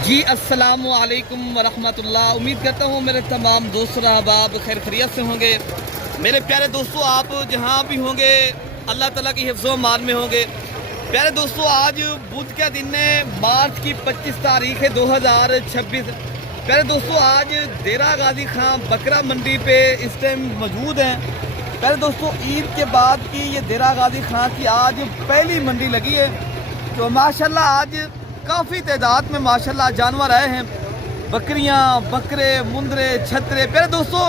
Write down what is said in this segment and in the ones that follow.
जी अस्सलामु अलैकुम वरहमतुल्लाह। उम्मीद करता हूँ मेरे तमाम दोस्त अहबाब खैर खैरियत से होंगे। मेरे प्यारे दोस्तों, आप जहाँ भी होंगे अल्लाह ताला की हिफ्ज़ो मान में होंगे। प्यारे दोस्तों, आज बुध का दिन है, मार्च की 25 तारीख है 2026। प्यारे दोस्तों, आज देरा गाजी खां बकरा मंडी पे इस टाइम मौजूद हैं। प्यारे दोस्तों, ईद के बाद की ये देरा गाजी खां की आज पहली मंडी लगी है। तो माशाल्लाह आज काफ़ी तादाद में माशाल्लाह जानवर आए हैं, बकरियां, बकरे, मुंदरे, छतरे। प्यारे दोस्तों,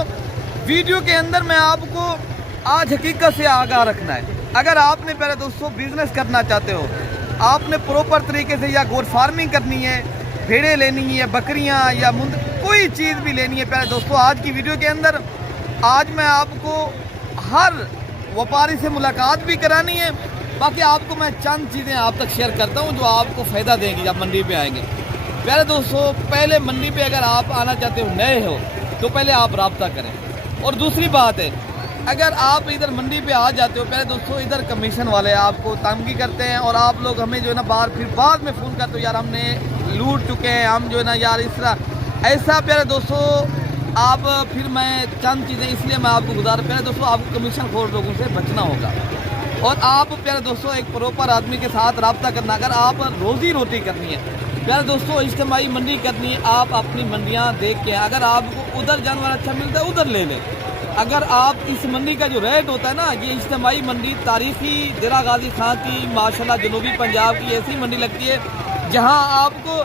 वीडियो के अंदर मैं आपको आज हकीकत से आगाह रखना है। अगर आपने प्यारे दोस्तों बिजनेस करना चाहते हो, आपने प्रॉपर तरीके से या गोट फार्मिंग करनी है, भेड़े लेनी है, बकरियां या कोई चीज़ भी लेनी है, प्यारे दोस्तों आज की वीडियो के अंदर आज मैं आपको हर व्यापारी से मुलाकात भी करानी है। बाकी आपको मैं चंद चीज़ें आप तक शेयर करता हूं जो आपको फ़ायदा देंगी जब मंडी पे आएंगे। प्यारे दोस्तों, पहले मंडी पे अगर आप आना चाहते हो, नए हो, तो पहले आप रब्ता करें। और दूसरी बात है, अगर आप इधर मंडी पे आ जाते हो, प्यारे दोस्तों इधर कमीशन वाले आपको तंगी करते हैं और आप लोग हमें जो है ना बाद में फ़ोन करते हो, यार हमने लूट चुके हैं, हम जो है ना यार इस तरह ऐसा। प्यारे दोस्तों आप फिर मैं चंद चीज़ें इसलिए मैं आपको गुजार, प्यारे दोस्तों आपको कमीशन खोर लोगों से बचना होगा और आप प्यारे दोस्तों एक प्रॉपर आदमी के साथ रब्ता करना। अगर आप रोज़ी रोटी करनी है, प्यारे दोस्तों इज्तिमाई मंडी करनी है, आप अपनी मंडियां देख के, अगर आपको उधर जानवर अच्छा मिलता है उधर ले लें। अगर आप इस मंडी का जो रेट होता है ना, ये इज्तिमाई मंडी तारीखी देरा गाजी खां की माशाल्लाह जनूबी पंजाब की ऐसी मंडी लगती है जहाँ आपको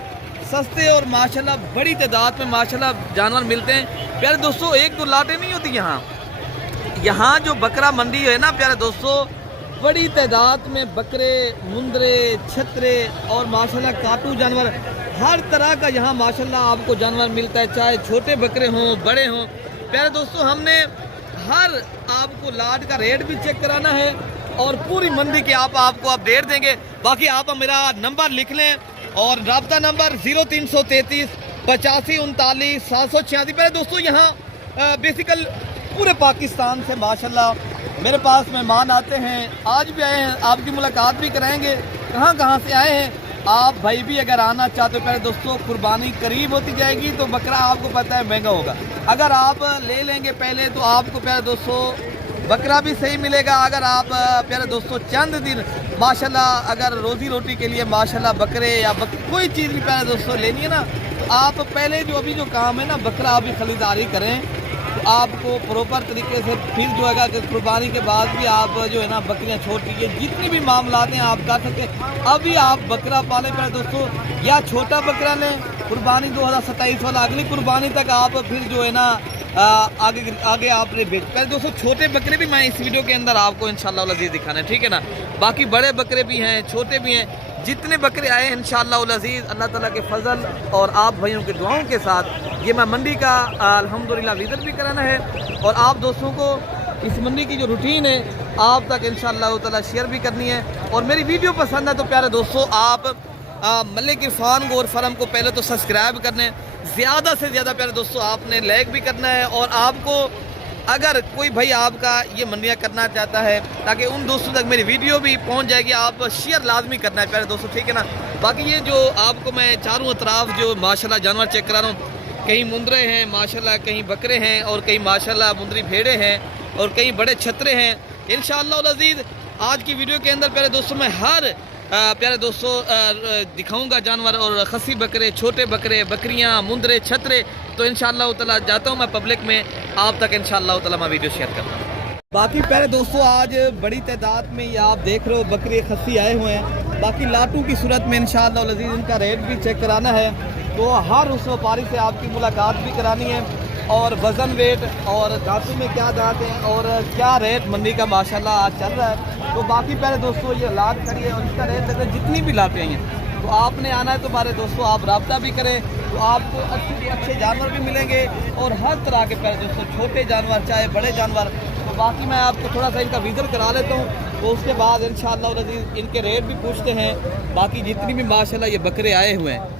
सस्ते और माशाल्लाह बड़ी तादाद में माशाल्लाह जानवर मिलते हैं। प्यारे दोस्तों एक दो लाटें नहीं होती यहाँ जो बकरा मंडी है ना, प्यारे दोस्तों बड़ी तादाद में बकरे, मुंदरे, छतरे और माशाल्लाह काटू जानवर हर तरह का यहाँ माशाल्लाह आपको जानवर मिलता है, चाहे छोटे बकरे हों बड़े हों। प्यारे दोस्तों हमने हर आपको लाट का रेट भी चेक कराना है और पूरी मंडी के आपको अपडेट देंगे। बाकी आप मेरा नंबर लिख लें और रब्ता नंबर 0333 85 39 786। प्यारे दोस्तों यहाँ बेसिकल पूरे पाकिस्तान से माशाल्लाह मेरे पास मेहमान आते हैं, आज भी आए हैं, आपकी मुलाकात भी कराएंगे कहाँ से आए हैं। आप भाई भी अगर आना चाहते हो, प्यारे दोस्तों कुर्बानी करीब होती जाएगी तो बकरा आपको पता है महंगा होगा। अगर आप ले लेंगे पहले तो आपको प्यारे दोस्तों बकरा भी सही मिलेगा। अगर आप प्यारे दोस्तों चंद दिन माशाल्लाह अगर रोज़ी रोटी के लिए माशाल्लाह बकरे या कोई चीज़ भी प्यारे दोस्तों लेनी है ना, तो आप पहले जो अभी जो काम है ना बकरा आप भी खरीदारी करें, तो आपको प्रॉपर तरीके से फिर जो है कि कुर्बानी के बाद भी आप जो है ना बकरियां छोड़ दीजिए, जितनी भी मामला हैं आप कर सकते हैं। अभी आप बकरा पालें प्यारे दोस्तों, या छोटा बकरा लें कुर्बानी 2027 वाला, अगली कुर्बानी तक आप फिर जो है ना आगे आपने बेच। पहले दोस्तों छोटे बकरे भी मैं इस वीडियो के अंदर आपको इंशाल्लाह अज़ीज़ दिखाना है, ठीक है ना। बाकी बड़े बकरे भी हैं, छोटे भी हैं, जितने बकरे आए हैं इंशाल्लाह अज़ीज़ अल्लाह ताला के फजल और आप भाइयों के दुआओं के साथ ये मैं मंडी का अल्हम्दुलिल्लाह विज़िट भी कराना है और आप दोस्तों को इस मंडी की जो रूटीन है आप तक इंशाल्लाह ताला शेयर भी करनी है। और मेरी वीडियो पसंद है तो प्यारे दोस्तों आप मलिक इरफान गोट फार्म को पहले तो सब्सक्राइब करने, ज़्यादा से ज़्यादा प्यारे दोस्तों आपने लाइक भी करना है। और आपको अगर कोई भाई आपका ये मंडियाँ करना चाहता है ताकि उन दोस्तों तक मेरी वीडियो भी पहुंच जाएगी, आप शेयर लाजमी करना है प्यारे दोस्तों, ठीक है ना। बाकी ये जो आपको मैं चारों अतराफ जो माशाल्लाह जानवर चेक करा रहा हूँ, कहीं मुंदरे हैं माशाल्लाह, कहीं बकरे हैं और कहीं माशाल्लाह मुंदरी भेड़े हैं और कहीं बड़े छतरे हैं। इंशाअल्लाह अज़ीज़ आज की वीडियो के अंदर प्यारे दोस्तों मैं हर प्यारे दोस्तों दिखाऊंगा जानवर और खसी बकरे, छोटे बकरे, बकरियां, मुंदरे, छतरे। तो इंशाअल्लाह ताला जाता हूं मैं पब्लिक में, आप तक इंशाअल्लाह ताला मैं वीडियो शेयर करता हूं। बाकी प्यारे दोस्तों आज बड़ी तादाद में ये आप देख रहे हो बकरे खसी आए हुए हैं। बाकी लाटू की सूरत में इंशाअल्लाह अज़ीज़ इनका रेट भी चेक कराना है, तो हर उस व्यापारी से आपकी मुलाकात भी करानी है और वज़न वेट और दांतों में क्या दांत हैं और क्या रेट मंडी का माशाल्लाह आज चल रहा है। तो बाकी प्यारे दोस्तों ये लाट खड़ी है और इसका रेट लग रहा है, जितनी भी लाटें हैं तो आपने आना है तो हमारे दोस्तों आप रब्ता भी करें तो आपको अच्छे जानवर भी मिलेंगे और हर तरह के प्यारे दोस्तों छोटे जानवर चाहे बड़े जानवर। तो बाकी मैं आपको थोड़ा सा इनका विज़िट करा लेता हूँ, तो उसके बाद इंशाअल्लाह अज़ीज़ इनके रेट भी पूछते हैं। बाकी जितनी भी माशाल्लाह ये बकरे आए हुए हैं,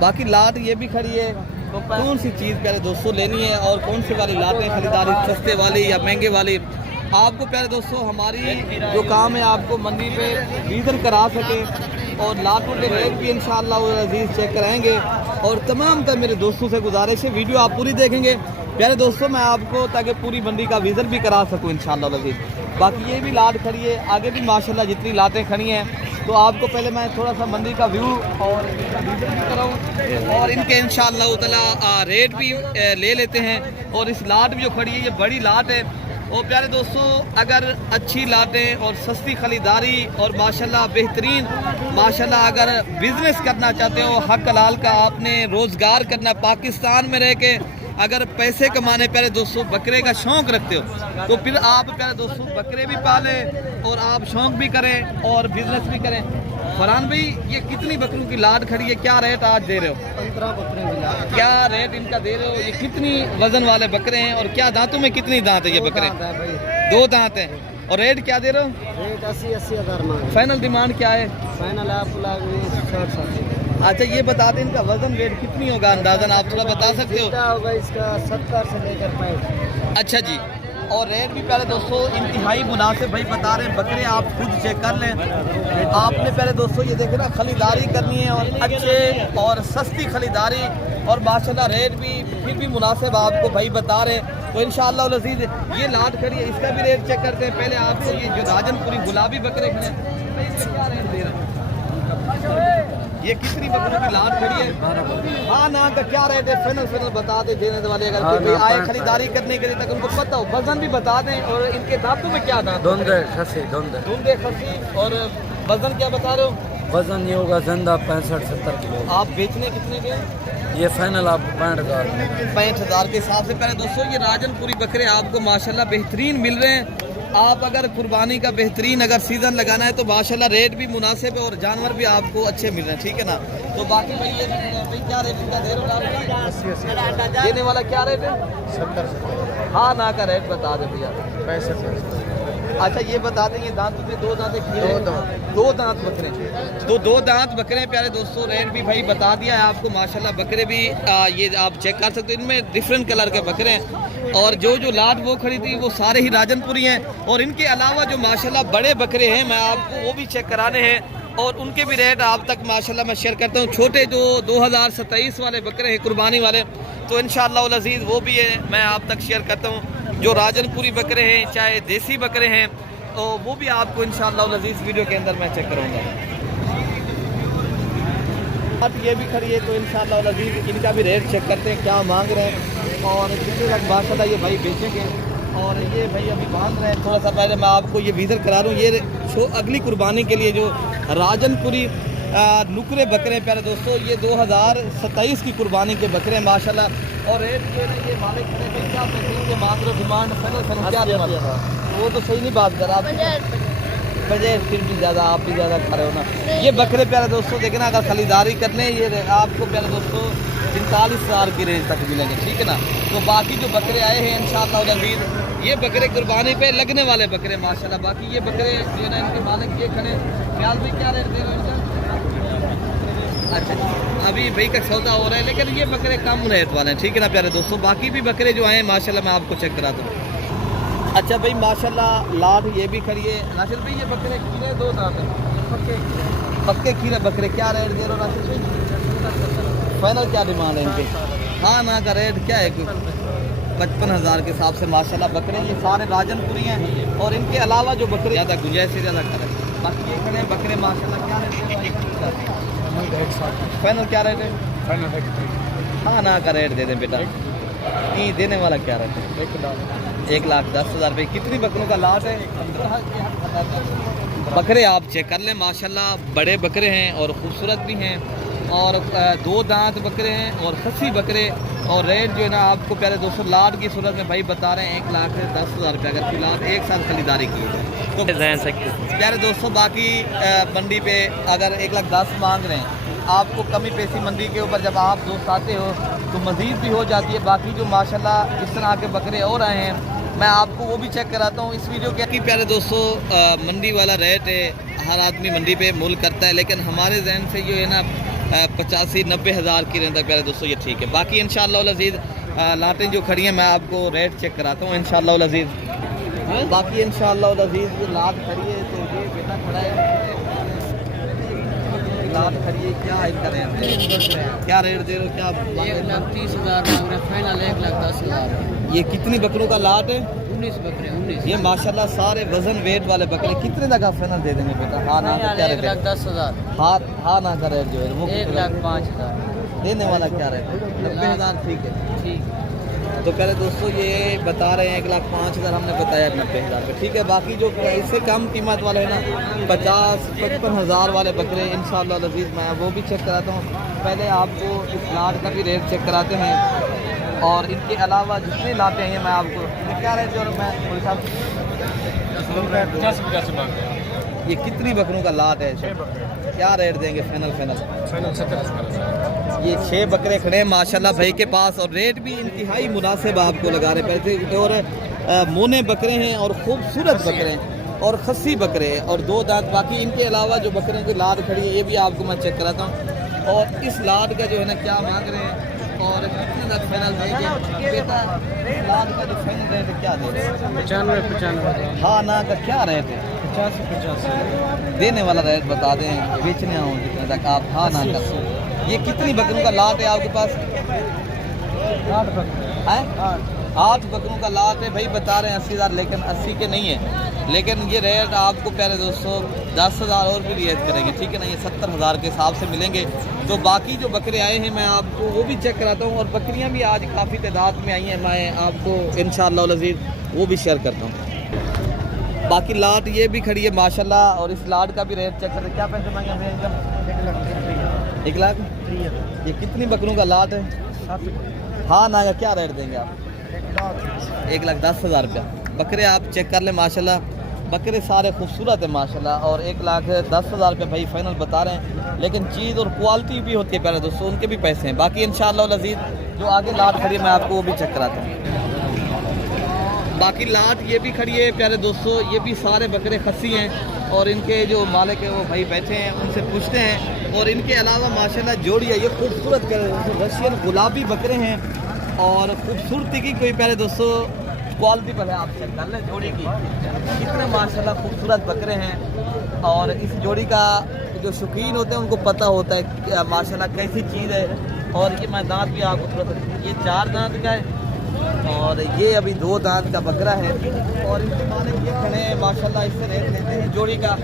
बाकी लाट ये भी खड़ी है, तो कौन सी चीज़ प्यारे दोस्तों लेनी है और कौन सी वाली लाटें खरीदारी, सस्ते वाली या महंगे वाली, आपको प्यारे दोस्तों हमारी जो काम है आपको मंडी पे विज़िट करा सके और लाटों के रेट भी इंशाअल्लाह अजीज़ चेक कराएंगे। और तमाम तर मेरे दोस्तों से गुजारिश है वीडियो आप पूरी देखेंगे प्यारे दोस्तों, मैं आपको ताकि पूरी मंडी का विज़िट भी करा सकूँ इंशाअल्लाह अजीज़। बाकी ये भी लाट खड़ी है, आगे भी माशाल्लाह जितनी लाटें खड़ी हैं, तो आपको पहले मैं थोड़ा सा मंडी का व्यू और इनका विज़िट भी कराऊँ और इनके इंशाअल्लाह ताला रेट भी ले लेते हैं। और इस लाट भी जो खड़ी है ये बड़ी लाट है। और प्यारे दोस्तों, अगर अच्छी लाटें और सस्ती खरीदारी और माशाल्लाह बेहतरीन माशाल्लाह अगर बिज़नेस करना चाहते हो, हक हलाल का आपने रोज़गार करना, पाकिस्तान में रह के अगर पैसे कमाने प्यारे दोस्तों बकरे का शौक़ रखते हो तो फिर आप प्यारे दोस्तों बकरे भी पालें और आप शौक़ भी करें और बिज़नेस भी करें। फरहान भाई, ये कितनी बकरों की लाट खड़ी है, क्या रेट आज दे रहे हो? 15 बकरे की, क्या रेट इनका दे रहे हो? ये कितनी वजन वाले बकरे हैं और क्या दांतों में कितनी दांत है ये बकरे? 2 दांत हैं। और रेट क्या दे रहे हो? रेट 80 हज़ार मांग। फाइनल डिमांड क्या है? फाइनल आपको लागे 60। अच्छा ये बता दें इनका वजन वेट कितनी होगा अंदाजन, आप थोड़ा बता सकते हो? होगा इसका 70 से लेकर 65। अच्छा जी। और रेट भी प्यारे दोस्तों इंतहाई मुनासिब भाई बता रहे हैं, बकरे आप खुद चेक कर लें। आपने प्यारे दोस्तों ये देखे ना, खरीदारी करनी है और अच्छे और सस्ती खरीदारी और माशाल्लाह रेट भी फिर भी मुनासिब आपको भाई बता रहे हैं। तो इंशाअल्लाह अज़ीज़ ये लाट खड़ी है, इसका भी रेट चेक करते हैं। पहले आपको ये जो राजनपुरी गुलाबी बकरे खड़े हैं इसका क्या रेट दे रहे हैं? ये कितनी बकरों की लाट खड़ी है? हाँ ना का क्या रेट है? फाइनल बता दे देने वाले, अगर कोई आए खरीदारी करने के लिए तक उनको पता हो, वजन भी बता दें। और इनके दांतों में क्या दांत? धुंधे खसी। और वजन क्या बता रहे हो? वजन ये होगा जिंदा 65-70 किलो। आप बेचने कितने के? ये फाइनल आपको 65,000। 65,000 के हिसाब से प्यारे दोस्तों ये राजनपुरी बकरे आपको माशाल्लाह बेहतरीन मिल रहे हैं। आप अगर कुर्बानी का बेहतरीन अगर सीज़न लगाना है तो माशाल्लाह रेट भी मुनासिब है और जानवर भी आपको अच्छे मिल रहे हैं, ठीक है ना? तो बाकी भाई ये भाई क्या रेट इनका दे रहे हो? 80 देने वाला क्या रेट है? 70। हाँ ना का रेट बता दे भैया। 65। अच्छा ये बता देंगे दांत में 2 दांत खीरे, 2 दांत बकरे, तो 2 दांत बकरे प्यारे दोस्तों। रेट भी भाई बता दिया है आपको माशाल्लाह। बकरे भी ये आप चेक कर सकते हो, इनमें डिफरेंट कलर के बकरे हैं। और जो लाट वो खड़ी थी वो सारे ही राजनपुरी हैं। और इनके अलावा जो माशाल्लाह बड़े बकरे हैं मैं आपको वो भी चेक कराने हैं और उनके भी रेट आप तक माशाल्लाह मैं शेयर करता हूँ। छोटे जो 2027 वाले बकरे हैं कुर्बानी वाले, तो इंशाअल्लाह अज़ीज़ वो भी है मैं आप तक शेयर करता हूँ। जो राजनपुरी बकरे हैं चाहे देसी बकरे हैं तो वो भी आपको इंशाअल्लाह अज़ीज़ वीडियो के अंदर मैं चेक करूँगा। अब ये भी खड़ी है तो इंशाअल्लाह अज़ीज़ इनका भी रेट चेक करते हैं क्या मांग रहे हैं और कितने तक माशाल्लाह ये भाई बेचेंगे। और ये भाई अभी बांध रहे हैं। थोड़ा सा पहले मैं आपको ये विज़िट करा रहा हूँ। ये शो अगली कुर्बानी के लिए जो राजनपुरी नुकरे बकरे हैं प्यारे दोस्तों, ये 2027 की कुर्बानी के बकरे हैं माशाल्लाह। और रेट जो है ये मालिक ने क्या पैसे मात्र डिमांड फाइनल क्या डिमांड, वो तो सही नहीं बात कर आप बजट फिर भी ज़्यादा आप भी ज़्यादा खा रहे हो ना। ये बकरे प्यारे दोस्तों देखें ना, अगर खरीदारी करने ये आपको प्यारे दोस्तों 45,000 की रेंज तक मिलेंगे, ठीक है ना? तो बाकी जो बकरे आए हैं इंशाअल्लाह अज़ीज़ ये बकरे कुर्बानी पे लगने वाले बकरे माशाल्लाह। बाकी ये बकरे जो है ना इनके मालिक ये खड़े ख्याल में क्या रेट दे रहे हैं? अच्छा अभी भाई का सौदा हो रहा है लेकिन ये बकरे कम रेट वाले हैं, ठीक है ना प्यारे दोस्तों? बाकी भी बकरे जो आए हैं माशाल्लाह मैं आपको चेक कराता हूँ। अच्छा भाई माशाल्लाह लाट ये भी खड़ी है। नासिर भाई ये बकरे खीरे 2 दांत हैं, पक्के खीरे बकरे, क्या रेट दे रहे हो नासिर भाई? फाइनल क्या डिमांड है इनके? हाँ ना का रेट क्या है? 55,000 के हिसाब से माशाल्लाह बकरे ये सारे राजनपुरी हैं। और इनके अलावा जो बकरे ज़्यादा गुंजाइश से ज़्यादा करें। बाकी ये खड़े बकरे माशाल्लाह क्या रेट है? फाइनल क्या रेट है? हाँ ना का रेट दे दें बेटा। नहीं देने वाला क्या रेट है? 1,10,000 रुपये। कितनी बकरों का लाट है? बकरे आप चेक कर लें माशाल्लाह बड़े बकरे हैं और ख़ूबसूरत भी हैं और 2 दांत बकरे हैं और खसी बकरे। और रेट जो है ना आपको प्यारे दोस्तों लाट की सूरत में भाई बता रहे हैं 1,10,000 रुपये अगर फिलहाल एक साल खरीदारी की है तो प्यारे दोस्तों। बाकी मंडी पे अगर 1,10,000 मांग रहे हैं, आपको कमी पेशी मंडी के ऊपर जब आप दोस्त आते हो तो मज़ीद भी हो जाती है। बाकी जो माशाल्लाह इस तरह के बकरे और आए हैं मैं आपको वो भी चेक कराता हूँ इस वीडियो के। प्यारे दोस्तों मंडी वाला रेट है, हर आदमी मंडी पे मूल करता है लेकिन हमारे जहन से जो है ना 85-90 हज़ार की रेंज तक प्यारे दोस्तों ये ठीक है। बाकी इंशाअल्लाह अज़ीज़ लाटें जो खड़ी हैं मैं आपको रेट चेक कराता हूँ इंशाअल्लाह अज़ीज़। बाकी इंशाअल्लाह अज़ीज़ लाट खड़ी है तो ये बेटा खड़ा है लाट खड़ी है, क्या इनका रेट है? क्या रेट दे रहे हो? क्या 1,30,000 मांग रहे, फाइनल 1,10,000। ये कितनी बकरों का लाट है? 19 बकरे, 19। ये माशाल्लाह सारे वजन वेट वाले बकरे। कितने तक आप फाइनल दे देंगे बेटा? हाँ ना का क्या रेट है? 1,10,000। हाँ ना का रेट जो है वो 1,05,000। देने वाला क्या रेट है? 90,000 ठीक है। ठीक। तो पहले दोस्तों ये बता रहे हैं 1,05,000, हमने बताया 90,000 पे, ठीक है। बाकी जो इससे कम कीमत वाले हैं ना 50-55,000 वाले बकरे इंशाअल्लाह लजीज मैं वो भी चेक कराता हूँ। पहले आपको इस लाट का भी रेट चेक कराते हैं और इनके अलावा जितने लाते हैं मैं आपको क्या रेट और मैं ये कितनी बकरों का लाट है? क्या रेट देंगे फाइनल? ये 6 बकरे खड़े हैं माशाल्लाह भाई के पास और रेट भी इंतहाई मुनासिब आपको लगा रहे पैसे। और मोने बकरे हैं और खूबसूरत बकरे हैं और खस्सी बकरे हैं और 2 दांत। बाकी इनके अलावा जो बकरे की लाट खड़ी है ये भी आपको मैं चेक कराता हूँ। और इस लाट का जो है ना क्या मांग रहे हैं और कितने तक फाइनल देंगे बेटा? लाट का जो फाइनल रेट है क्या दे रहे हैं? 95। हाँ ना का क्या रेट है? 50। देने वाला रेट बता दें, बेचने आऊँ जितने तक आप हाँ ना कर। ये कितनी बकरों का लाट है आपके पास? 8 बकरे है 8 बकरों का लाट है भाई। बता रहे हैं 80,000 लेकिन 80 के नहीं है। लेकिन ये रेट आपको प्यारे दोस्तों 10,000 और भी रियायत करेंगे, ठीक है ना। ये 70,000 के हिसाब से मिलेंगे। तो बाकी जो बकरे आए हैं मैं आपको वो भी चेक कराता हूँ और बकरियाँ भी आज काफ़ी तादाद में आई हैं, मैं आपको इंशाअल्लाह लजीज वो भी शेयर करता हूँ। बाकी लाट ये भी खड़ी है माशाल्लाह और इस लाट का भी रेट चेक करते। क्या पैसे मांगे हैं इनका? 1 लाख। ये कितनी बकरों का लाट है? हाँ ना का क्या रेट देंगे आप? 1,10,000 रुपया। बकरे आप चेक कर लें माशाल्लाह, बकरे सारे खूबसूरत है माशाल्लाह और 1,10,000 रुपये भाई फाइनल बता रहे हैं। लेकिन चीज़ और क्वालिटी भी होती है प्यारे दोस्तों, उनके भी पैसे हैं। बाकी इंशाअल्लाह लजीज जो आगे लाट खड़ी है मैं आपको वो भी चेक कराता हूँ। बाकी लाट ये भी खड़ी है प्यारे दोस्तों, ये भी सारे बकरे खस्सी हैं और इनके जो मालिक है वो भाई बैठे हैं, उनसे पूछते हैं। और इनके अलावा माशाल्लाह जोड़ी है, ये खूबसूरत रशियन गुलाबी बकरे हैं और खूबसूरती की कोई प्यारे दोस्तों क्वालिटी पर है। आप चेक कर लें जोड़ी की, कितने माशाल्लाह खूबसूरत बकरे हैं। और इस जोड़ी का जो शौकीन होते हैं उनको पता होता है कि माशाल्लाह कैसी चीज़ है। और ये मैं दांत भी आपको ये 4 दांत का है और ये अभी 2 दांत का बकरा है। और इनके मालिक ये खड़े हैं माशाल्लाह, इससे रेट लेते हैं जोड़ी का।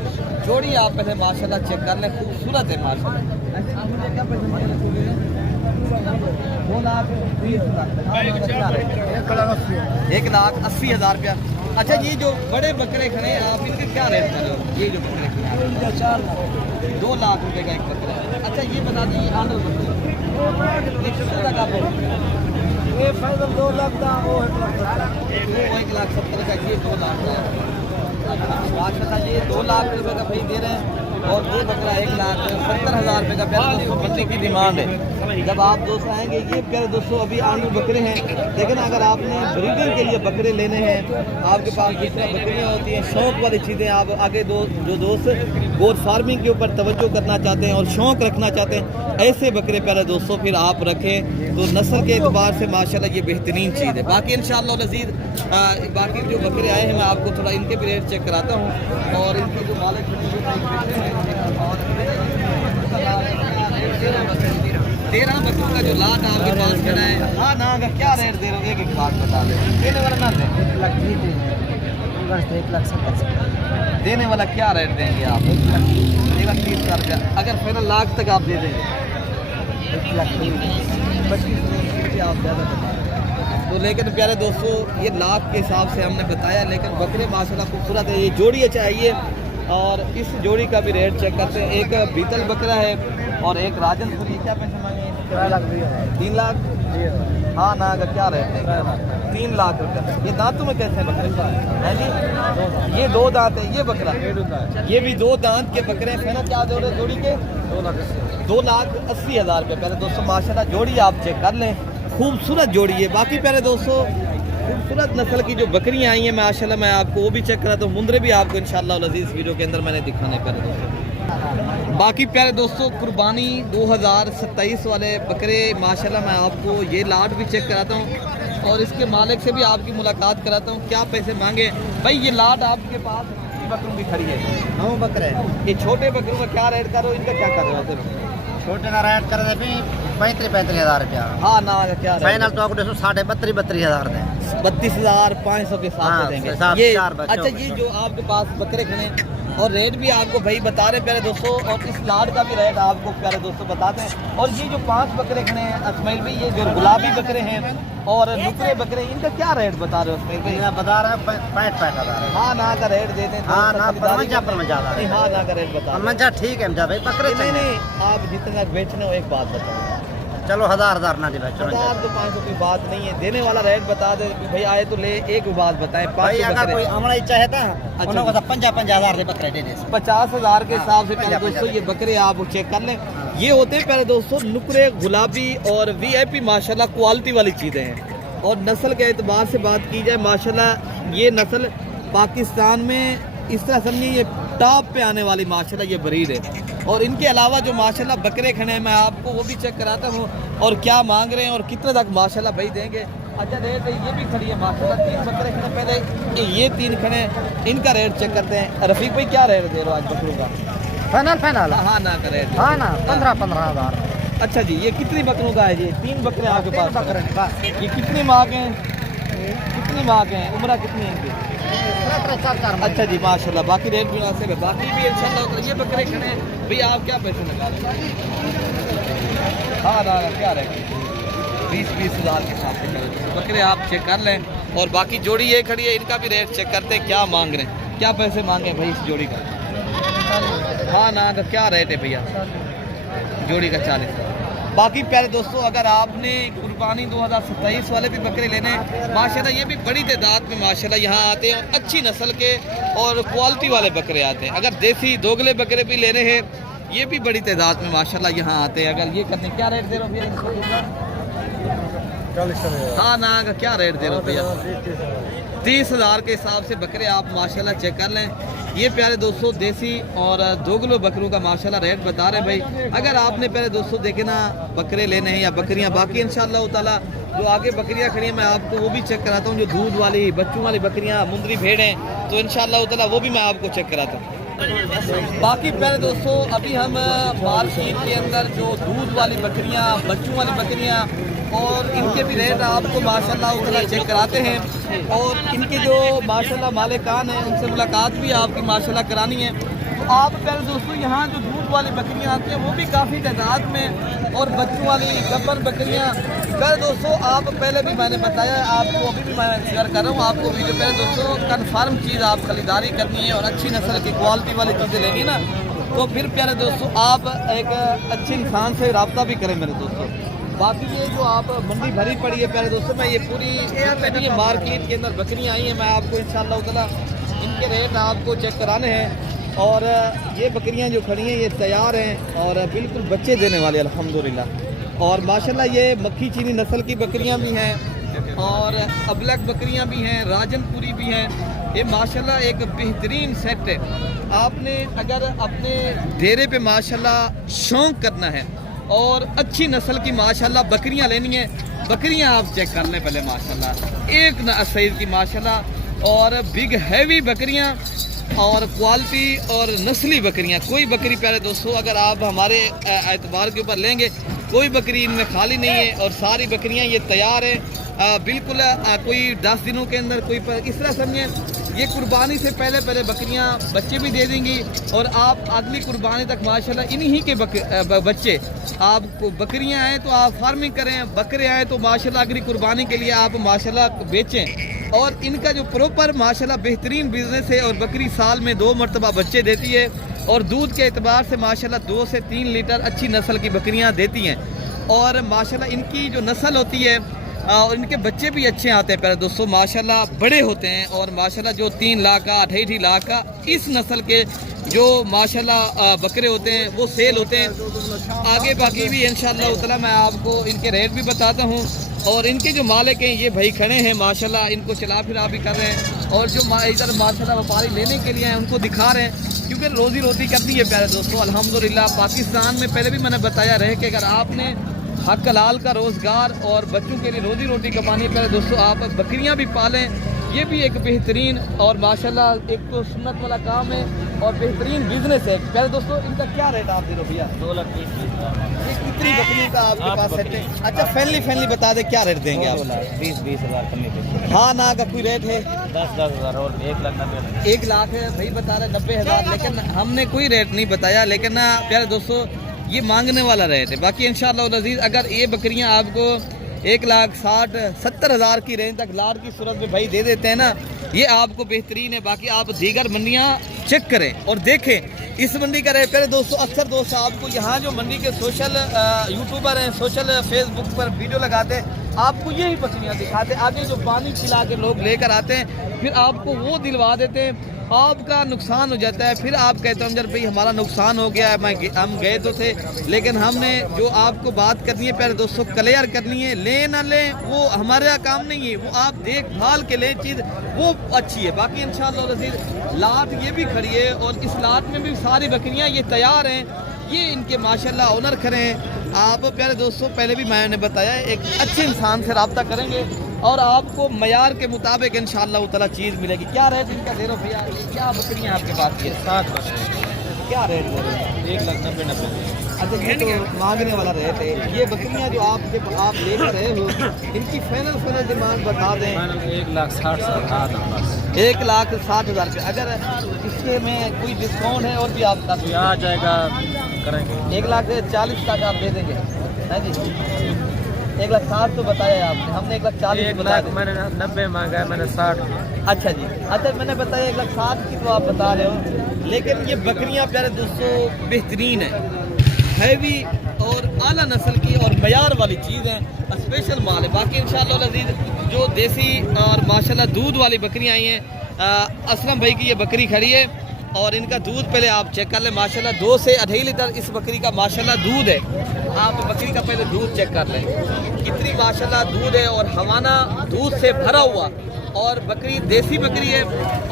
जोड़ी आप पहले माशाल्लाह चेक कर लें, खूबसूरत है माशाल्लाह। 1,80,000 रुपया। अच्छा ये जो बड़े बकरे खड़े हैं आप इनके क्या रेट कर रहे हो? ये जो बकरे खड़े हैं 4 लाख। 2 लाख रुपए का एक बकरा है। अच्छा ये बता दीजिए आंडर बकरे कितने तक आप ये फाइनल 2 लाख का, वो 1,70,000 का, ये 2 लाख का है। माशाल्लाह ये 2 लाख रुपए का भाई दे रहे हैं और ये बकरा 1,70,000 रुपए का प्यारे दोस्तों बकरे की डिमांड है। जब आप दोस्त आएंगे ये प्यारे दोस्तों अभी आंडू बकरे हैं, लेकिन अगर आपने ब्रीडिंग के लिए बकरे लेने हैं, आपके पास जितने बकरियाँ होती हैं शौक़ वाली चीज़ें, आप आगे जो दोस्त गोट फार्मिंग के ऊपर तवज्जो करना चाहते हैं और शौक़ रखना चाहते हैं, ऐसे बकरे प्यारे दोस्तों फिर आप रखें तो नस्ल के एतबार से माशाल्लाह ये बेहतरीन चीज़ है। बाकी इंशाअल्लाह लजीज बाकी जो बकरे आए हैं मैं आपको थोड़ा इनके भी रेट चेक कराता हूँ और इनके जो मालिक 13 बकरों का जो लाट आपके पास खड़ा है। हाँ ना का क्या रेट दे रहे हो? एक बात बता दें, देने वाला ना दें, 1,70,000। देने वाला क्या रेट देंगे आप? 1,30,000 रुपया। अगर फाइनल लाख तक आप दे देंगे 1,25,000 आप ज़्यादा बता रहे हैं। तो लेकिन प्यारे दोस्तों ये लाख के हिसाब से हमने बताया, लेकिन बकरे माशाल्लाह खूबसूरत है। ये जोड़ी चाहिए और इस जोड़ी का भी रेट चेक करते हैं। एक बीतल बकरा है और एक राजनपुरी। क्या पैसे मांगे? 3 लाख। हाँ ना का क्या रेट है? 3 लाख रुपये। ये दांतों में कैसे बकरे हैं जी? ये 2 दांत है ये बकरा, ये भी 2 दांत के बकरे हैं। फिर क्या दो रहे जोड़ी के? 2,80,000 रुपये। पहले दोस्तों माशाल्लाह जोड़ी आप चेक कर लें, खूबसूरत जोड़ी है। बाकी प्यारे दोस्तों खूबसूरत नस्ल की जो बकरियां आई हैं माशाल्लाह मैं आपको वो भी चेक कराता हूँ। मुंदरे भी आपको इंशाल्लाह लजीज वीडियो के अंदर मैंने दिखाने प्यारे दोस्तों। बाकी प्यारे दोस्तों कुर्बानी 2027 वाले बकरे माशाल्लाह मैं आपको ये लाट भी चेक कराता हूँ और इसके मालिक से भी आपकी मुलाकात कराता हूँ। क्या पैसे मांगे भाई? ये लाट आपके पास बकरों की खड़ी है? नौ बकरे ये छोटे बकरों का क्या रेट करो, इनका क्या कर रहे हो फिर? छोटे का रेट कर दे 35 हज़ार रुपया। हाँ ना का क्या फाइनल तो आपको 32 हज़ार दें। 32,500 के साथ हाँ, में देंगे साथ ये। चार बच्चों अच्छा के। जी, जो आपके पास बकरे खड़े हैं और रेट भी आपको भाई बता रहे प्यारे दोस्तों, और इस लाड का भी रेट आपको प्यारे दोस्तों बताते हैं। और ये जो 5 बकरे खड़े हैं अस्माइल भाई, ये जो गुलाबी बकरे हैं और नुकरे बकरे, इनका क्या रेट बता रहे हो अस्माइल भाई? मैं बता रहा है 65 हज़ार। हाँ ना का रेट दे दें। हाँ ना परमंजा पर ज़्यादा नहीं, हाँ ना का रेट बता रहे परमंजा ठीक है भाई बकरे हैं। नहीं नहीं, आप जितना बेचने हो एक बात बताओ। चलो हज़ार ना दे भाई। 1000 तो 500 की बात नहीं है, देने वाला रेट बता दे कि भाई आए तो ले। एक बात बताएं, भाई 500 अगर कोई बकरे हमारा इच्छा है तो अच्छा उन्होंने कहा 55 हज़ार दे बकरे दे दे। 50,000 के हिसाब से प्यारे 50,000 दोस्तों ये बकरे आप चेक कर लें। ये होते हैं प्यारे दोस्तों नुकरे, गुलाबी और VIP माशाल्लाह क्वालिटी वाली चीज़ें हैं। और नस्ल के एतबार से बात की जाए माशाल्लाह ये नस्ल पाकिस्तान में इस तरह समझिए ये टॉप पे आने वाली माशाल्लाह ये ब्रीड है। और इनके अलावा जो माशाल्लाह बकरे खड़े हैं मैं आपको वो भी चेक कराता हूँ और क्या मांग रहे हैं और कितने तक माशाल्लाह भाई देंगे। अच्छा रेट ये भी खड़ी है माशाल्लाह, 3 बकरे खड़े, पहले ये 3 खड़े हैं, इनका रेट चेक करते हैं। रफीक भाई क्या रेट दे रहे हो आज बकरों का? फाइनल हाँ ना का रेट? हाँ ना 15 हज़ार। अच्छा जी, ये कितनी बकरों का है जी? 3 बकरे आपके पास? बकरे बस ये कितनी माह के हैं? कितनी माह के हैं? उम्र कितनी है इनकी? 4 अच्छा जी माशाल्लाह, बाकी रेट भी मुनासिब है, बाकी भी इंशाल्लाह। ये बकरे खड़े हैं भैया, आप क्या पैसे लगा रहे हैं? हाँ ना क्या रेट? 20 हज़ार के हिसाब से करें बकरे आप चेक कर लें। और बाकी जोड़ी ये खड़ी है, इनका भी रेट चेक करते हैं क्या मांग रहे हैं, क्या पैसे मांगे भाई इस जोड़ी का? हाँ ना का क्या रेट है भैया? जोड़ी का 40। बाकी प्यारे दोस्तों, अगर आपने कुर्बानी 2027 वाले भी बकरे लेने हैं माशाल्लाह, ये भी बड़ी तादाद में माशाल्लाह यहाँ आते हैं और अच्छी नस्ल के और क्वालिटी वाले बकरे आते हैं। अगर देसी दोगले बकरे भी लेने हैं ये भी बड़ी तादाद में माशाल्लाह यहाँ आते हैं। अगर ये करते हैं, क्या रेट दे रहे हो भैया इसको? 40। हाँ ना का क्या रेट दे रहे हो भैया? 30,000 के हिसाब से बकरे आप माशाल्लाह चेक कर लें। ये प्यारे दोस्तों देसी और दोगलो बकरों का माशाल्लाह रेट बता रहे हैं भाई। अगर आपने प्यारे दोस्तों देखे ना बकरे लेने हैं या बकरियां, बाकी इंशाल्लाह ताला जो आगे बकरियां खड़ी हैं मैं आपको वो भी चेक कराता हूँ। जो दूध वाली बच्चों वाली बकरियां, मुंदरी भेड़ हैं, तो इंशाल्लाह ताला वो भी मैं आपको चेक कराता हूँ। बाकी प्यारे दोस्तों अभी हम मार्केट के अंदर जो दूध वाली बकरियां, बच्चों वाली बकरियां और इनके भी रेट आपको माशाल्लाह उतना चेक कराते हैं। और इनके जो माशाल्लाह मालिकान हैं उनसे मुलाकात भी आपकी माशाल्लाह करानी है। तो आप प्यारे दोस्तों यहाँ जो दूध वाली बकरियाँ आती हैं वो भी काफ़ी तादाद में, और बच्चों वाली गब्बर बकरियाँ प्यारे दोस्तों आप पहले भी मैंने बताया, आपको अभी भी मैं शेयर कर रहा हूँ आपको वीडियो। प्यारे दोस्तों कन्फर्म चीज़ आप खरीदारी करनी है और अच्छी नस्ल की क्वालिटी वाली चीज़ें लेनी ना, तो फिर प्यारे दोस्तों आप एक अच्छे इंसान से रब्ता भी करें मेरे दोस्तों। बाकी ये जो आप मंडी भरी पड़ी है प्यारे दोस्तों, मैं ये पूरी ये मार्केट के अंदर बकरियां आई हैं, मैं आपको इंशाल्लाह ताला इनके रेट आपको चेक कराने हैं। और ये बकरियां जो खड़ी हैं ये तैयार हैं और बिल्कुल बच्चे देने वाले अल्हम्दुलिल्लाह। और माशाल्लाह ये मक्खी चीनी नस्ल की बकरियां भी हैं और अबलक बकरियां भी हैं, राजनपुरी भी हैं। ये माशाल्लाह एक बेहतरीन सेट है। आपने अगर अपने डेरे पे माशाल्लाह शौक़ करना है और अच्छी नस्ल की माशाल्लाह बकरियां लेनी है, बकरियां आप चेक कर लें पहले माशाल्लाह, एक सईद की माशाल्लाह और बिग हैवी बकरियां और क्वालिटी और नस्ली बकरियां। कोई बकरी प्यारे दोस्तों अगर आप हमारे एतबार के ऊपर लेंगे कोई बकरी इनमें खाली नहीं है और सारी बकरियां ये तैयार है बिल्कुल। कोई 10 दिनों के अंदर कोई इस तरह समझें ये कुर्बानी से पहले पहले बकरियां बच्चे भी दे देंगी और आप अगली कुर्बानी तक माशाल्लाह इन्हीं के बच्चे, आपको बकरियां आए तो आप फार्मिंग करें, बकरे आए तो माशाल्लाह अगली कुर्बानी के लिए आप माशाल्लाह बेचें। और इनका जो प्रॉपर माशाल्लाह बेहतरीन बिजनेस है और बकरी साल में 2 मरतबा बच्चे देती है और दूध के एतबार से माशाल्लाह 2 से 3 लीटर अच्छी नस्ल की बकरियां देती हैं। और माशाल्लाह इनकी जो नस्ल होती है और इनके बच्चे भी अच्छे आते हैं प्यारे दोस्तों, माशाल्लाह बड़े होते हैं। और माशाल्लाह जो 3 लाख का 2.5 लाख का इस नस्ल के जो माशाल्लाह बकरे होते हैं वो सेल होते हैं। आगे बाकी भी इंशाल्लाह ताला मैं आपको इनके रेट भी बताता हूँ। और इनके जो मालिक हैं ये भाई खड़े हैं माशाल्लाह, इनको चला फिरा भी कर रहे हैं और जो इधर माशाल्लाह व्यापारी लेने के लिए हैं उनको दिखा रहे हैं, क्योंकि रोज़ी रोटी करनी है प्यारे दोस्तों अल्हम्दुलिल्लाह। पाकिस्तान में पहले भी मैंने बताया रहे कि अगर आपने हक हलाल का रोज़गार और बच्चों के लिए रोज़ी रोटी कमानी है प्यारे दोस्तों, आप बकरियां भी पालें ये भी एक बेहतरीन और माशाल्लाह एक तो सुन्नत वाला काम है और बेहतरीन बिजनेस है। पहले दोस्तों इनका क्या रेट आप दे रहे हो भैया? 2,20,000। ये कितनी बकरियों का आपके पास सेट है? अच्छा फैमिली बता दे क्या रेट देंगे आप? 20,000 कमी पे। हाँ ना का कोई रेट है? 10,000 और 1,90,000। 1 लाख है भाई बता रहे 90,000, लेकिन हमने कोई रेट नहीं बताया। लेकिन ना प्यारे दोस्तों ये मांगने वाला रेट है। बाकी इंशाअल्लाह अज़ीज़ अगर ये बकरियां आपको 1,60,000-70,000 की रेंज तक लाड़ की सूरत में भाई दे देते हैं ना, ये आपको बेहतरीन है। बाकी आप दीगर मंडियाँ चेक करें और देखें इस मंडी का रेट। पहले दोस्तों अक्सर दोस्त आपको यहाँ जो मंडी के सोशल यूट्यूबर हैं, सोशल फेसबुक पर वीडियो लगाते हैं, आपको यही बकरियाँ दिखाते हैं। आगे जो पानी खिला के लोग लेकर आते हैं फिर आपको वो दिलवा देते हैं, आपका नुकसान हो जाता है। फिर आप कहते हैं भाई हमारा नुकसान हो गया है, हम गए तो थे, लेकिन हमने जो आपको बात करनी है प्यारे दोस्तों क्लियर करनी है। ले ना लें वो हमारा काम नहीं है, वो आप देखभाल के लें चीज़ वो अच्छी है। बाकी इंशाअल्लाह अज़ीज़ लाट ये भी खड़ी है और इस लाट में भी सारी बकरियाँ ये तैयार हैं। ये इनके माशाल्लाह ऑनर करें आप प्यारे दोस्तों। पहले भी मैंने बताया एक अच्छे इंसान से रब्ता करेंगे और आपको मयार के मुताबिक इंशाअल्लाह ताला चीज़ मिलेगी। क्या रेट इनका दे रहे हो भैया? क्या बकरियाँ आपके पास ये 60%। क्या रेट दे रहे हैं? 1,90,000। अच्छा ये तो मांगने वाला रेट है। ये बकरियाँ जो आप लेकर रहे हो इनकी फाइनल डिमांड बता दें। 1,60,000। 1,60,000 रुपये। अगर इसके में कोई डिस्काउंट है और भी आप बता दो। आ जाएगा करेंगे। 1,40,000 तक आप दे देंगे है जी? 1,60,000 तो बताया आपने, हमने 1,40,000 बताया। मैंने 90 मांगा है, मैंने 60। अच्छा जी, अच्छा मैंने बताया 1,60,000 की तो आप बता रहे हो, लेकिन ये बकरियां प्यारे दोस्तों बेहतरीन है, हैवी और आला नस्ल की और मयार वाली चीज़ है, स्पेशल माल है। बाकी इंशाअल्लाह अज़ीज़ जो देसी और माशाल्लाह दूध वाली बकरियां आई हैं, असलम भाई की ये बकरी खड़ी है और इनका दूध पहले आप चेक कर लें। माशाल्लाह 2 से 2.5 लीटर इस बकरी का माशाल्लाह दूध है। आप बकरी का पहले दूध चेक कर लें कितनी माशाल्लाह दूध है और हवाना दूध से भरा हुआ, और बकरी देसी बकरी है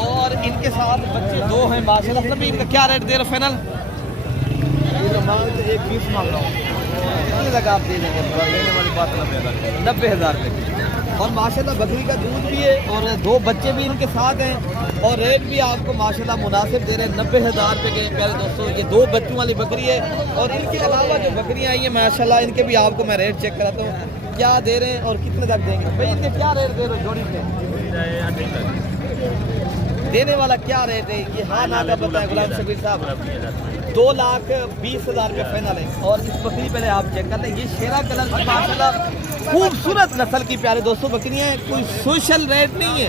और इनके साथ बच्चे 2 हैं माशाल्लाह। सब इनका क्या रेट दे रहे हो फाइनल? एक 20 मांग रहा हूँ। कितने तक आप दे देंगे? देने वाली बात 90,000। 90,000 रुपये। और माशाल्लाह बकरी का दूध भी है और 2 बच्चे भी इनके साथ हैं और रेट भी आपको माशाल्लाह मुनासिब दे रहे हैं 90,000 रुपये के। प्यारे दोस्तों ये 2 बच्चों वाली बकरी है और इनके अलावा जो बकरियाँ आई हैं माशाल्लाह इनके भी आपको मैं रेट चेक कराता हूँ क्या दे रहे हैं और कितने तक देंगे। भाई इनके क्या रेट दे रहे हो जोड़ी पे? देने वाला क्या रेट है ये? हाँ ना का पता है गुलाम शबीर साहब। 2,20,000 रुपये फाइनल है। और इस बकरी पहले आप चेक कर लें, ये शेरा कलर की माशाल्लाह खूबसूरत नस्ल की प्यारे दोस्तों बकरियाँ हैं। कोई सोशल रेट नहीं है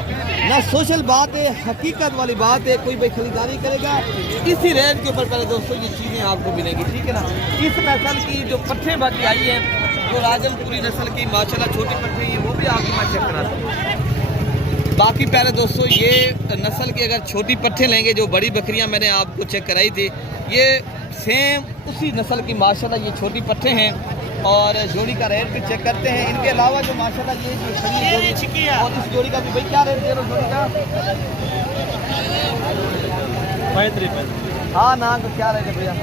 ना, सोशल बात है, हकीकत वाली बात है। कोई भाई खरीदारी करेगा इसी रेट के ऊपर प्यारे दोस्तों ये चीज़ें आपको मिलेंगी, ठीक है ना। इस नस्ल की जो पट्ठे बाकी आई है, जो राजनपुरी नस्ल की माशाल्लाह छोटी पट्ठे हैं, वो भी आपको मैं चेक कराता हूँ। बाकी प्यारे दोस्तों ये नस्ल की अगर छोटी पट्ठे लेंगे, जो बड़ी बकरियां मैंने आपको चेक कराई थी, ये सेम उसी नस्ल की माशाल्लाह ये छोटी पट्ठे हैं और जोड़ी का रेट भी चेक करते हैं। इनके अलावा जो माशाल्लाह ये जो खड़ी है जोड़ी और इस जोड़ी का भी भाई क्या रेट दे रहे हो जोड़ी का? 35। हाँ ना तो क्या रेट है भैया?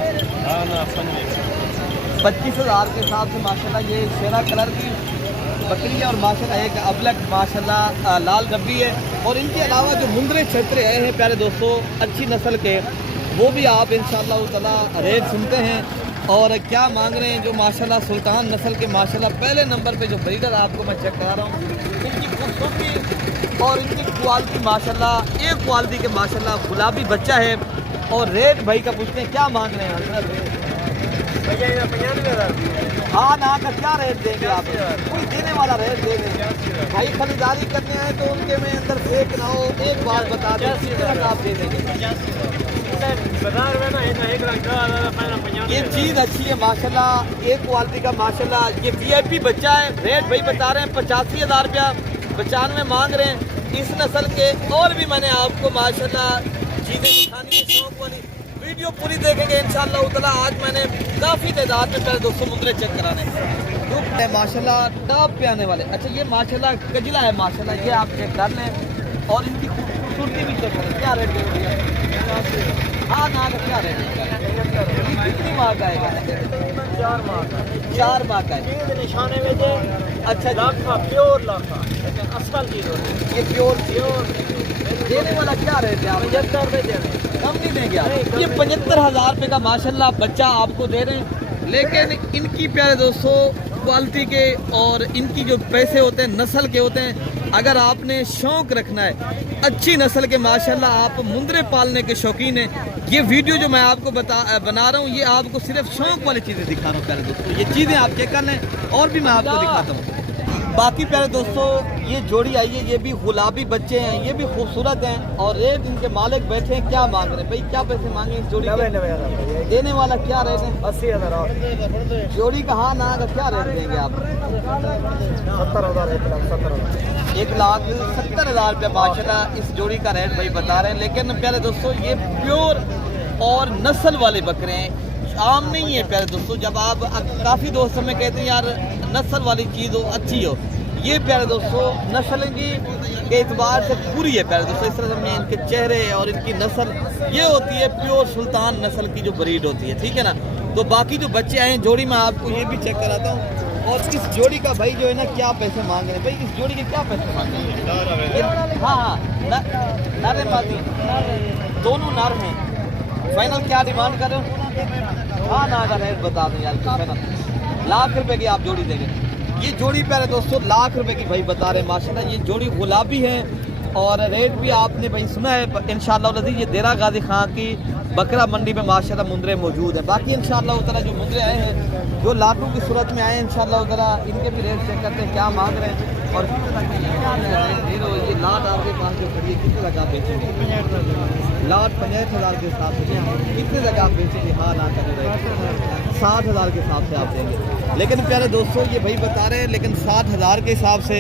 25,000 के हिसाब से माशाल्लाह ये शेरा कलर की बकरी है और माशाल्लाह एक अबलक माशाल्लाह लाल डब्बी है। और इनके अलावा जो मुंदरे छतरे आए हैं प्यारे दोस्तों अच्छी नस्ल के, वो भी आप इंशाअल्लाह ताला रेट सुनते हैं और क्या मांग रहे हैं। जो माशाल्लाह सुल्तान नस्ल के माशाल्लाह पहले नंबर पे जो ब्रीडर आपको मैं चेक करा रहा हूँ, इनकी खूबसूरती और इनकी क्वालिटी माशाल्लाह एक क्वालिटी के माशाल्लाह गुलाबी बच्चा है। और रेट भाई का पूछते हैं क्या मांग रहे हैं? 95,000। हाँ ना का क्या रेट देंगे आप? कोई देने वाला रेट दे देंगे भाई। खरीदारी करने आए तो उनके में अंदर फेक ना हो, एक बात बता दें कितना आप दे देंगे। ये चीज़ अच्छी है माशाल्लाह, एक क्वालिटी का माशाल्लाह। ये VIP बच्चा है, रेट भाई बता रहे हैं 85,000 रुपया, 95 मांग रहे हैं इस नस्ल के। और भी मैंने आपको माशाल्लाह चीज़ें दिखानी है, शौक वाली वीडियो पूरी देखेंगे इंशाअल्लाह ताला। आज मैंने काफ़ी तादाद में पहले 200 मुंदरे चेक कराने है माशाल्लाह टॉप पे आने वाले। अच्छा ये माशाल्लाह कजला है माशाल्लाह, ये आप चेक कर लें और इनकी खूबसूरती भी चेक करें। क्या रेट है? हाँ ना क्या रेट है? कितनी मार्क आएगा? 4 माह का 4 माह का है। चीज निशाने में जे अच्छा जी, लाखा प्योर लाखा लेकिन असल चीज होती ये प्योर प्योर देने वाला क्या रेट है आप? 75 में देने कम नहीं देंगे आप? नहीं, कम ये नहीं। 75,000 रुपये का माशाल्लाह बच्चा आपको दे रहे हैं, लेकिन इनकी प्यारे दोस्तों क्वालिटी के और इनकी जो पैसे होते हैं नस्ल के होते हैं। अगर आपने शौक रखना है अच्छी नस्ल के, माशाल्लाह आप मुंदरे पालने के शौकीन हैं, ये वीडियो जो मैं आपको बना रहा हूँ ये आपको सिर्फ शौक वाली चीज़ें दिखा रहा हूँ प्यारे दोस्तों। ये चीज़ें आप चेक कर लें और भी मैं आपको दिखाता हूँ। बाकी प्यारे दोस्तों ये जोड़ी आई है, ये भी गुलाबी बच्चे हैं, ये भी खूबसूरत हैं और रेट इनके मालिक बैठे हैं। क्या मांग रहे हैं भाई, क्या पैसे मांगे इस जोड़ी के? 90,000 देने वाला क्या रेट है? 80,000 जोड़ी का हाँ ना का क्या रेट देंगे आप? 70,000 1,70,000 रुपये माशाल्लाह इस जोड़ी का रेट भाई बता रहे हैं। लेकिन प्यारे दोस्तों ये प्योर और नस्ल वाले बकरे हैं, आम नहीं है प्यारे दोस्तों। जब आप काफ़ी दोस्त हमें कहते हैं यार नस्ल वाली चीज़ हो अच्छी हो, ये प्यारे दोस्तों नस्ल की के एतबार से पूरी है प्यारे दोस्तों। इस तरह से इनके चेहरे और इनकी नस्ल ये होती है प्योर सुल्तान नस्ल की जो ब्रीड होती है, ठीक है ना। तो बाकी जो बच्चे आए हैं जोड़ी में आपको ये भी चेक कराता हूँ। और इस जोड़ी का भाई जो है ना क्या पैसे मांग रहे हैं भाई, इस जोड़ी के क्या पैसे मांग रहे हैं? हाँ हाँ नर है मादी दोनों नर हैं। फाइनल क्या डिमांड कर रहे हो? हाँ ना का रेट बता दें यार, फाइनल ₹1,00,000 की आप जोड़ी देंगे। ये जोड़ी प्यारे दोस्तों ₹1,00,000 की भाई बता रहे हैं माशाल्लाह। ये जोड़ी गुलाबी है और रेट भी आपने भाई सुना है इंशाअल्लाह। ये देरा गाजी खां की बकरा मंडी में माशाल्लाह मुंदरे मौजूद हैं। बाकी इंशाअल्लाह उतरा जो मुंदरे आए हैं जो लाखों की सूरत में आए हैं इंशाअल्लाह उतरा इनके भी रेट चेक करते हैं क्या मांग रहे हैं और कितने तक ये लाट आपके पास जो खड़ी है कितने तक आप बेचेंगे? लाट 65,000 के हिसाब से कितने तक आप बेचेंगे? हाँ ना कर 60,000 के हिसाब से आप देंगे। लेकिन प्यारे दोस्तों ये भाई बता रहे हैं लेकिन 60,000 के हिसाब से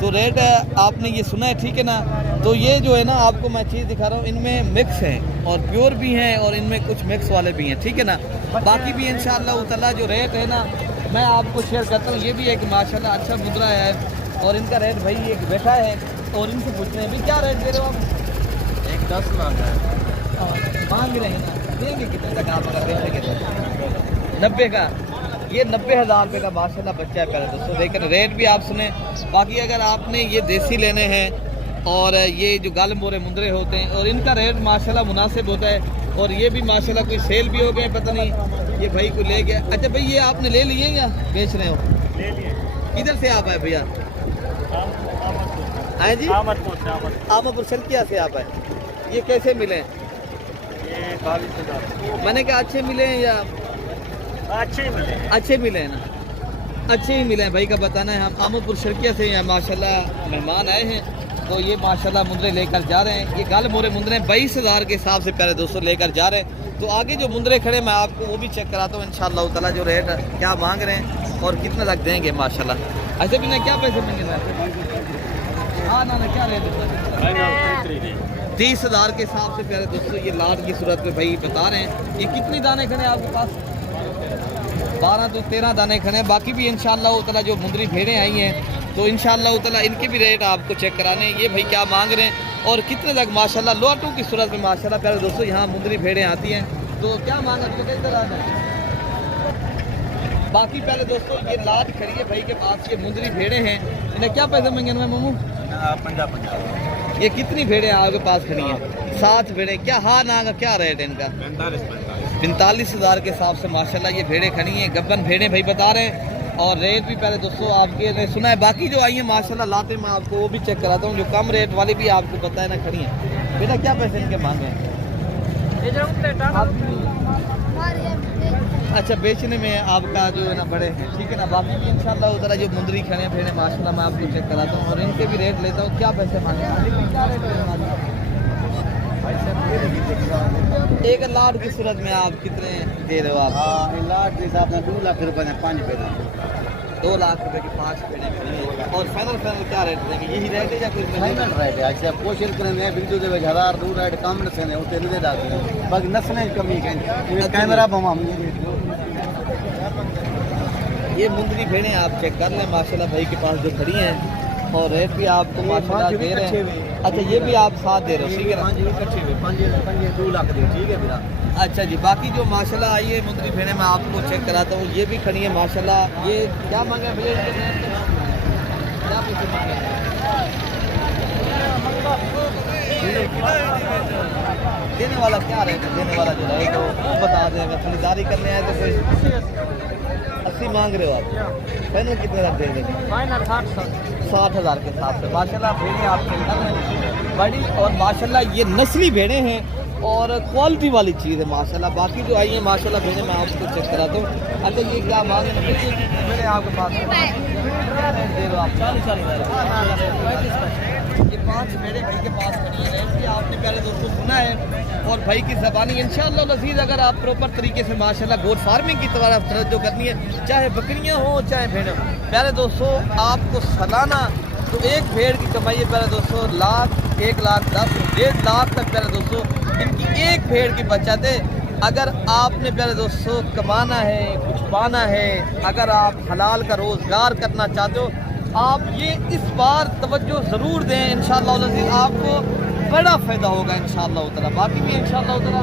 तो रेट आपने ये सुना है, ठीक है ना। तो ये जो है ना आपको मैं चीज़ दिखा रहा हूँ, इनमें मिक्स हैं और प्योर भी हैं और इनमें कुछ मिक्स वाले भी हैं, ठीक है ना। बाकी भी इंशाअल्लाह ताला जो रेट है ना मैं आपको शेयर करता हूँ। ये भी एक माशाल्लाह अच्छा मुद्रा है और इनका रेट भाई एक बैठा है और इनसे पूछते हैं भाई क्या रेट दे रहे हो आप? 10 लाख है मांग रहे हैं ना, देंगे कितने तक आप अगर बेचेंगे तो? 90 का। ये 90,000 रुपये का माशाल्लाह बच्चा है प्यारे दोस्तों। लेकिन रेट भी आप सुने। बाकी अगर आपने ये देसी लेने हैं और ये जो गाल मोरे मुंदरे होते हैं और इनका रेट माशाल्लाह मुनासिब होता है और ये भी माशाल्लाह कोई सेल भी हो गए पता नहीं ये भाई को ले गया। अच्छा भाई ये आपने ले लिए या बेच रहे हो? ले लिए। किधर से आप आए भैया? आए जी आमापुर शर्किया से आप आए। ये कैसे मिले? ये 22,000 मैंने कहा अच्छे मिले हैं या अच्छे ही मिले अच्छे मिले हैं ना? अच्छे ही मिले हैं भाई का बताना है। हम आमापुर शर्किया से हैं माशाल्लाह मेहमान आए हैं तो ये माशाल्लाह मुंदरे लेकर जा रहे हैं। ये गाल मोरे मुंदरे 22,000 के हिसाब से प्यारे दोस्तों लेकर जा रहे हैं। तो आगे जो मुंदरे खड़े मैं आपको वो भी चेक कराता हूँ इंशाअल्लाह ताला जो रेट क्या मांग रहे हैं और कितना तक देंगे माशाल्लाह। ऐसे भी ना क्या पैसे देंगे? हाँ ना क्या रेट है? 30,000 के हिसाब से प्यारे दोस्तों ये लाट की सूरत में भाई बता रहे हैं। ये कितनी दाने खड़े हैं आपके पास? 12 तो 13 दाने खड़े हैं। बाकी भी इंशाअल्लाह ताला जो मुंदरी भेड़ें आई हैं तो इंशाअल्लाह ताला इनके भी रेट आपको चेक कराने हैं। ये भाई क्या मांग रहे हैं और कितने तक माशाल्लाह लोटू की सूरत में माशाल्लाह प्यारे दोस्तों यहाँ मुंदरी भेड़ें आती हैं तो क्या मांग रहे हैं? बाकी पहले दोस्तों ये लाट खड़ी है भाई के पास, ये मुंदरी भेड़ें हैं। इन्हें क्या पैसे मांगे इनमें मामू? 50। ये कितनी भेड़ें आपके पास खड़ी हैं? 7 भेड़ें। क्या हाँ ना का क्या रेट है इनका? 45,000 के हिसाब से माशाल्लाह ये भेड़ें खड़ी हैं। गब्बन भेड़ें भाई बता रहे हैं और रेट भी पहले दोस्तों आपके ने सुना है। बाकी जो आई है माशाल्लाह लाते मैं आपको वो भी चेक कराता हूँ। जो कम रेट वाली भी आपको पता है ना खड़ी हैं। बेटा क्या पैसे इनके मांगे हैं? अच्छा बेचने में आपका जो है ना बड़े हैं, ठीक है ना। बाकी भी इंशाल्लाह उधर जो मुंदरी खड़े भेड़े माशाल्लाह मैं आपको चेक कराता हूँ और इनके भी रेट लेता हूँ। क्या पैसे मांगे? एक लाट की सूरत में आप कितने दे रहे हो आप? लाट के हिसाब से 2 लाख रुपए में 5 पेड़ 2 लाख रुपए की 5 पेड़े खड़ी हैं। और फाइनल क्या रेट देंगे? यही रेट है या कुछ फाइनल रेट है। अच्छा कोशिश करेंगे बिंदु दे 1000 दूर रेट कम से ने उते नहीं दाते बाकी नस्लें कमी कहीं कैमरा बम ये मुंदरी भेड़ें आप चेक कर लें माशाल्लाह भाई के पास जो खड़ी हैं और रेट भी आपको माशाल्लाह दे रहे हैं। अच्छा ये भी आप साथ दे रहे हो, ठीक है ना? 2 लाख दे ठीक है मेरा अच्छा जी, बाकी जो माशाल्लाह आई है मुंदरी भेड़े मैं आपको चेक कराता हूँ, ये भी खड़ी है माशाल्लाह। ये क्या मांगा भैया, क्या पूछे मांगे? देने वाला क्या रहेगा, देने वाला जो रहे तो वो बता दें। अगर खरीदारी करने आए तो कोई 80 मांग रहे हो आप, फाइनल कितने तक दे देंगे? फाइनल 60,000 के हिसाब से। माशाल्लाह भेड़ें आपके अंदर हैं बड़ी, और माशाल्लाह ये नस्ली भेड़ें हैं और क्वालिटी वाली चीज़ है माशाल्लाह। बाकी जो आई है माशाल्लाह भेड़ें मैं आपको चेक कराता हूँ। अच्छा ये क्या मांगे भेड़ें आपके पास? दे दो आप 40,000। ये 5 भेड़ें भाई के पास खड़ी हैं, रेट भी आपने प्यारे दोस्तों सुना है और भाई की ज़बानी इंशाअल्लाह लजीज। अगर आप प्रॉपर तरीके से माशाल्लाह गोट फार्मिंग की तरफ तवज्जो करनी है, चाहे बकरियां हो चाहे भेड़ें हो, प्यारे दोस्तों आपको सालाना तो एक भेड़ की कमाई है प्यारे दोस्तों लाख, 1 लाख 10, 1.5 लाख तक प्यारे दोस्तों इनकी एक भेड़ की बचत है। अगर आपने प्यारे दोस्तों कमाना है, कुछ पाना है, अगर आप हलाल का रोज़गार करना चाहते हो, आप ये इस बार तवज्जो ज़रूर दें। इंशाअल्लाह अज़ीज़ आपको बड़ा फ़ायदा होगा इंशाअल्लाह उतरा। बाकी भी इंशाअल्लाह उतरा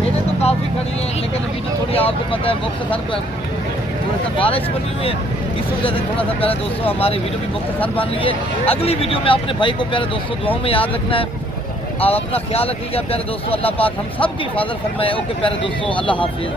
मेरे तो काफ़ी खड़ी हैं, लेकिन अभी तो थोड़ी आपको पता है मुख्तसर पर थोड़ा सा बारिश बनी हुई है, इस वजह से थोड़ा सा प्यारे दोस्तों हमारी वीडियो भी मुख्तसर बन रही है। अगली वीडियो में अपने भाई को प्यारे दोस्तों दुआओं में याद रखना है। आप अपना ख्याल रखिएगा प्यारे दोस्तों, अल्लाह पाक हम सब की हिफाजत फरमाए। ओके प्यारे दोस्तों, अल्लाह हाफिज़।